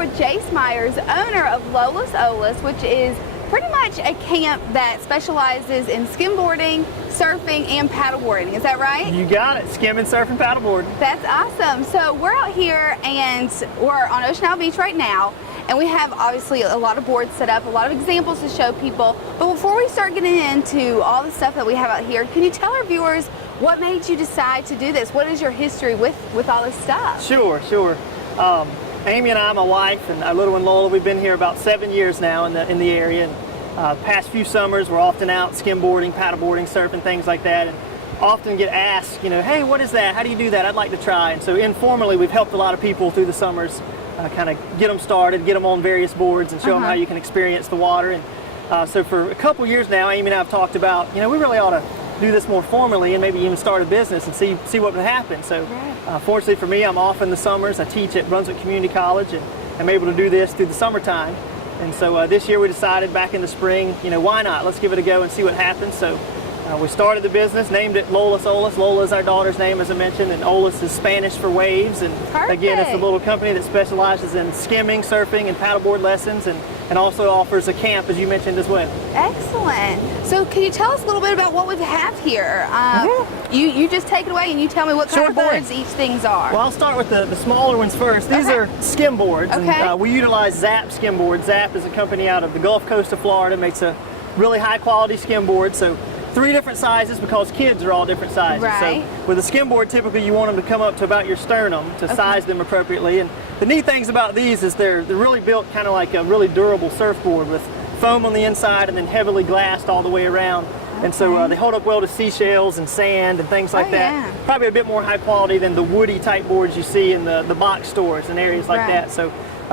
with Jace Myers, owner of Olas, which is pretty much a camp that specializes in skimboarding, surfing, and paddleboarding. Is that right? You got it. Skim and surf and paddleboard. That's awesome. So we're out here and we're on Ocean Isle Beach right now, and we have obviously a lot of boards set up, a lot of examples to show people. But before we start getting into all the stuff that we have out here, can you tell our viewers what made you decide to do this? What is your history with all this stuff? Sure. Amy and I, my wife, and our little one Lola, we've been here about 7 years now in the area. And past few summers, we're often out skimboarding, paddleboarding, surfing, things like that, and often get asked, hey, what is that? How do you do that? I'd like to try. And so informally, we've helped a lot of people through the summers, kind of get them started, get them on various boards, and show them how you can experience the water. And so for a couple years now, Amy and I have talked about, we really ought to do this more formally and maybe even start a business and see what would happen. So fortunately for me, I'm off in the summers. I teach at Brunswick Community College, and I'm able to do this through the summertime. And so this year we decided back in the spring, why not? Let's give it a go and see what happens. So we started the business, named it Lolas. Lola is our daughter's name, as I mentioned, and Olas is Spanish for waves. And again, it's a little company that specializes in skimming, surfing, and paddleboard lessons, and also offers a camp, as you mentioned, as well. Excellent. So can you tell us a little bit about what we have here? You just take it away and you tell me what kind of boards each things are. Well, I'll start with the smaller ones first. These are Skimboards, and we utilize Zap Skimboards. Zap is a company out of the Gulf Coast of Florida, makes a really high quality skimboard. So 3 different sizes because kids are all different sizes. Right. So with a skimboard, typically you want them to come up to about your sternum to size them appropriately. And the neat things about these is they're really built kind of like a really durable surfboard with foam on the inside and then heavily glassed all the way around. And so they hold up well to seashells and sand and things like that. Probably a bit more high quality than the woody type boards you see in the box stores and areas like that. So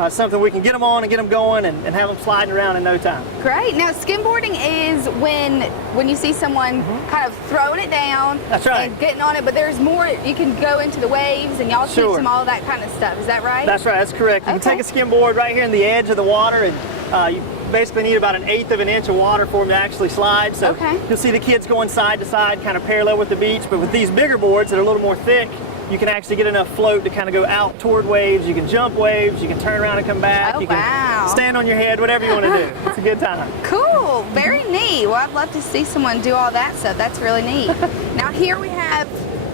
something we can get them on and get them going and have them sliding around in no time. Great. Now skimboarding is when you see someone kind of throwing it down and getting on it, but there's more. You can go into the waves and y'all teach them all that kind of stuff. Is that right? That's right. That's correct. You can take a skimboard right here in the edge of the water, and you basically need about 1/8 of an inch of water for them to actually slide. So you'll see the kids going side to side, kind of parallel with the beach, but with these bigger boards that are a little more thick, you can actually get enough float to kind of go out toward waves. You can jump waves, you can turn around and come back, you can stand on your head, whatever you want to do. It's a good time. Cool, very neat. Well, I'd love to see someone do all that stuff. That's really neat. Now here we have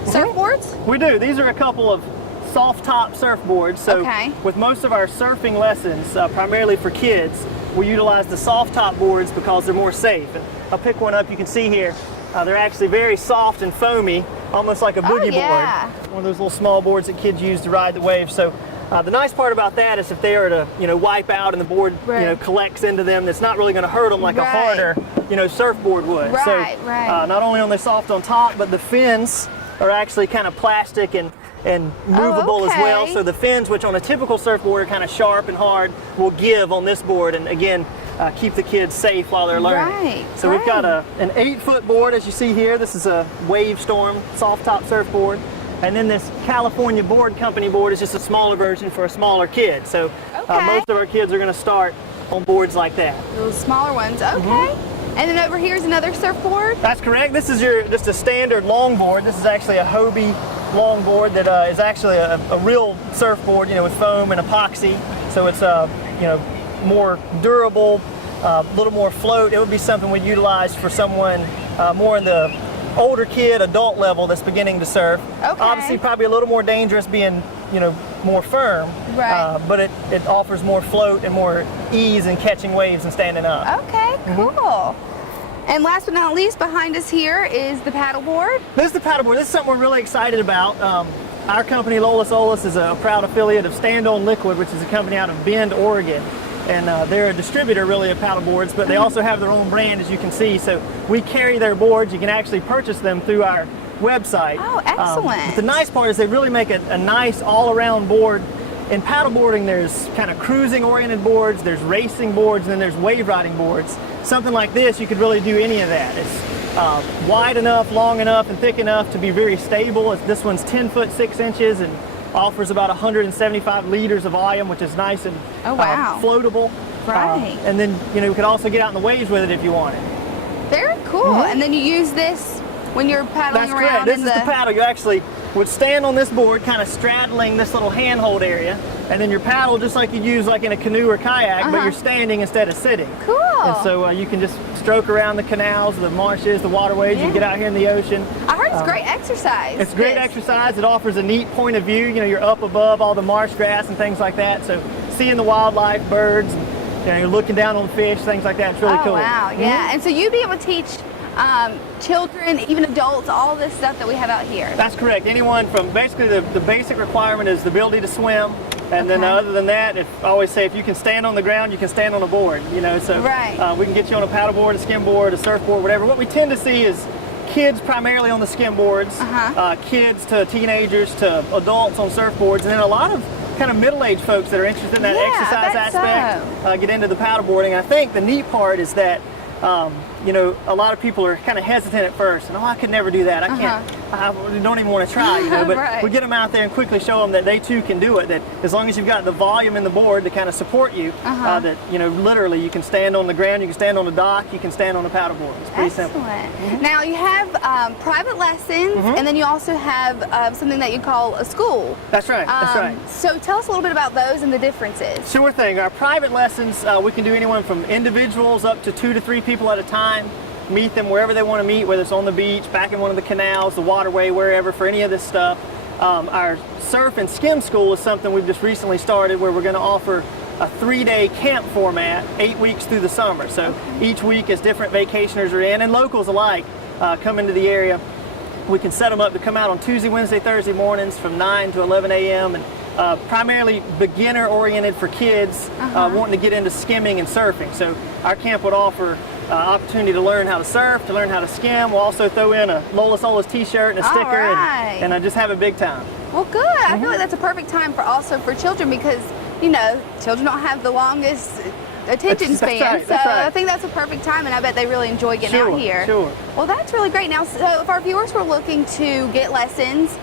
surfboards? We do. These are a couple of soft top surfboards. So with most of our surfing lessons, primarily for kids, we utilize the soft top boards because they're more safe. And I'll pick one up. You can see here, they're actually very soft and foamy, almost like a boogie board. One of those little small boards that kids use to ride the waves. So the nice part about that is if they are to wipe out and the board collects into them, it's not really going to hurt them like a harder surfboard would. So not only are they soft on top, but the fins are actually kind of plastic and movable as well. So the fins, which on a typical surfboard are kind of sharp and hard, will give on this board and again keep the kids safe while they're learning. So we've got an 8-foot board, as you see here. This is a Wave Storm soft top surfboard. And then this California Board Company board is just a smaller version for a smaller kid. So most of our kids are going to start on boards like that. Those smaller ones, And then over here is another surfboard? That's correct. This is just a standard longboard. This is actually a Hobie longboard that is actually a real surfboard, with foam and epoxy. So it's more durable, a little more float. It would be something we'd utilize for someone more in the older kid, adult level that's beginning to surf. Obviously probably a little more dangerous being, more firm. But it offers more float and more ease in catching waves and standing up. Okay, cool. And last but not least, behind us here is the paddleboard. This is the paddleboard. This is something we're really excited about. Our company, Lolas, is a proud affiliate of Stand On Liquid, which is a company out of Bend, Oregon. And they're a distributor really of paddleboards, but they also have their own brand, as you can see. So we carry their boards. You can actually purchase them through our website. Oh, excellent. But the nice part is they really make a nice all-around board. In paddleboarding, there's kind of cruising-oriented boards, there's racing boards, and then there's wave riding boards. Something like this, you could really do any of that. It's wide enough, long enough, and thick enough to be very stable. This one's 10 foot 6 inches and offers about 175 liters of volume, which is nice and floatable. And then, you could also get out in the waves with it if you wanted. Very cool. And then you use this when you're paddling around. That's correct. This is the paddle. You actually would stand on this board, kind of straddling this little handhold area, and then your paddle just like you'd use like in a canoe or kayak, but you're standing instead of sitting. Cool. And so you can just stroke around the canals, the marshes, the waterways. You can get out here in the ocean. I heard it's great exercise. It's great exercise. It offers a neat point of view. You know, you're up above all the marsh grass and things like that. So seeing the wildlife, birds, you know, you're looking down on fish, things like that. It's really cool. Oh, wow, yeah. And so you'd be able to teach children, even adults, all this stuff that we have out here. That's correct. Anyone from basically the basic requirement is the ability to swim. And then other than that, I always say if you can stand on the ground, you can stand on a board. You know, so we can get you on a paddleboard, a skimboard, a surfboard, whatever. What we tend to see is kids primarily on the skimboards, kids to teenagers to adults on surfboards, and then a lot of kind of middle-aged folks that are interested in that exercise aspect get into the paddleboarding. I think the neat part is that you know, a lot of people are kind of hesitant at first, and I could never do that. I can't. I don't even want to try, you know. But we get them out there and quickly show them that they too can do it. That as long as you've got the volume in the board to kind of support you, that you know, literally you can stand on the ground, you can stand on the dock, you can stand on a paddleboard. It's pretty simple. Now you have private lessons, and then you also have something that you call a school. That's right. That's right. So tell us a little bit about those and the differences. Sure thing. Our private lessons, we can do anyone from individuals up to 2 to 3 people at a time. Meet them wherever they want to meet, whether it's on the beach, back in one of the canals, the waterway, wherever, for any of this stuff. Our surf and skim school is something we've just recently started, where we're going to offer a 3-day camp format, 8 weeks through the summer. So each week as different vacationers are in, and locals alike come into the area, we can set them up to come out on Tuesday, Wednesday, Thursday mornings from 9 to 11 a.m. and primarily beginner oriented for kids wanting to get into skimming and surfing. So our camp would offer opportunity to learn how to surf, to learn how to skim. We'll also throw in a Lolas t-shirt and a sticker and just have a big time. Well, good. I feel like that's a perfect time for children, because, you know, children don't have the longest attention span. So I think that's a perfect time, and I bet they really enjoy getting out here. Sure. Well, that's really great. Now, so if our viewers were looking to get lessons,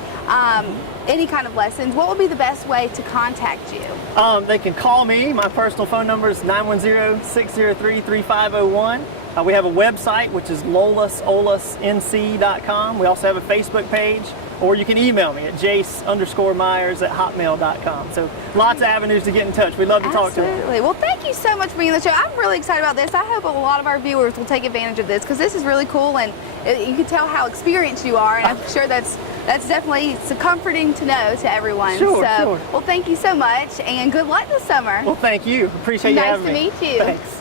any kind of lessons, what would be the best way to contact you? They can call me. My personal phone number is 910-603-3501. We have a website, which is olasnc.com. We also have a Facebook page, or you can email me at jace_myers@hotmail.com. So lots of avenues to get in touch. We'd love to talk to you. Absolutely. Well, thank you so much for being on the show. I'm really excited about this. I hope a lot of our viewers will take advantage of this, because this is really cool, and you can tell how experienced you are, and I'm sure that's definitely comforting to know to everyone. Sure. Well, thank you so much, and good luck this summer. Well, thank you. Appreciate you having me. Nice to meet you. Thanks.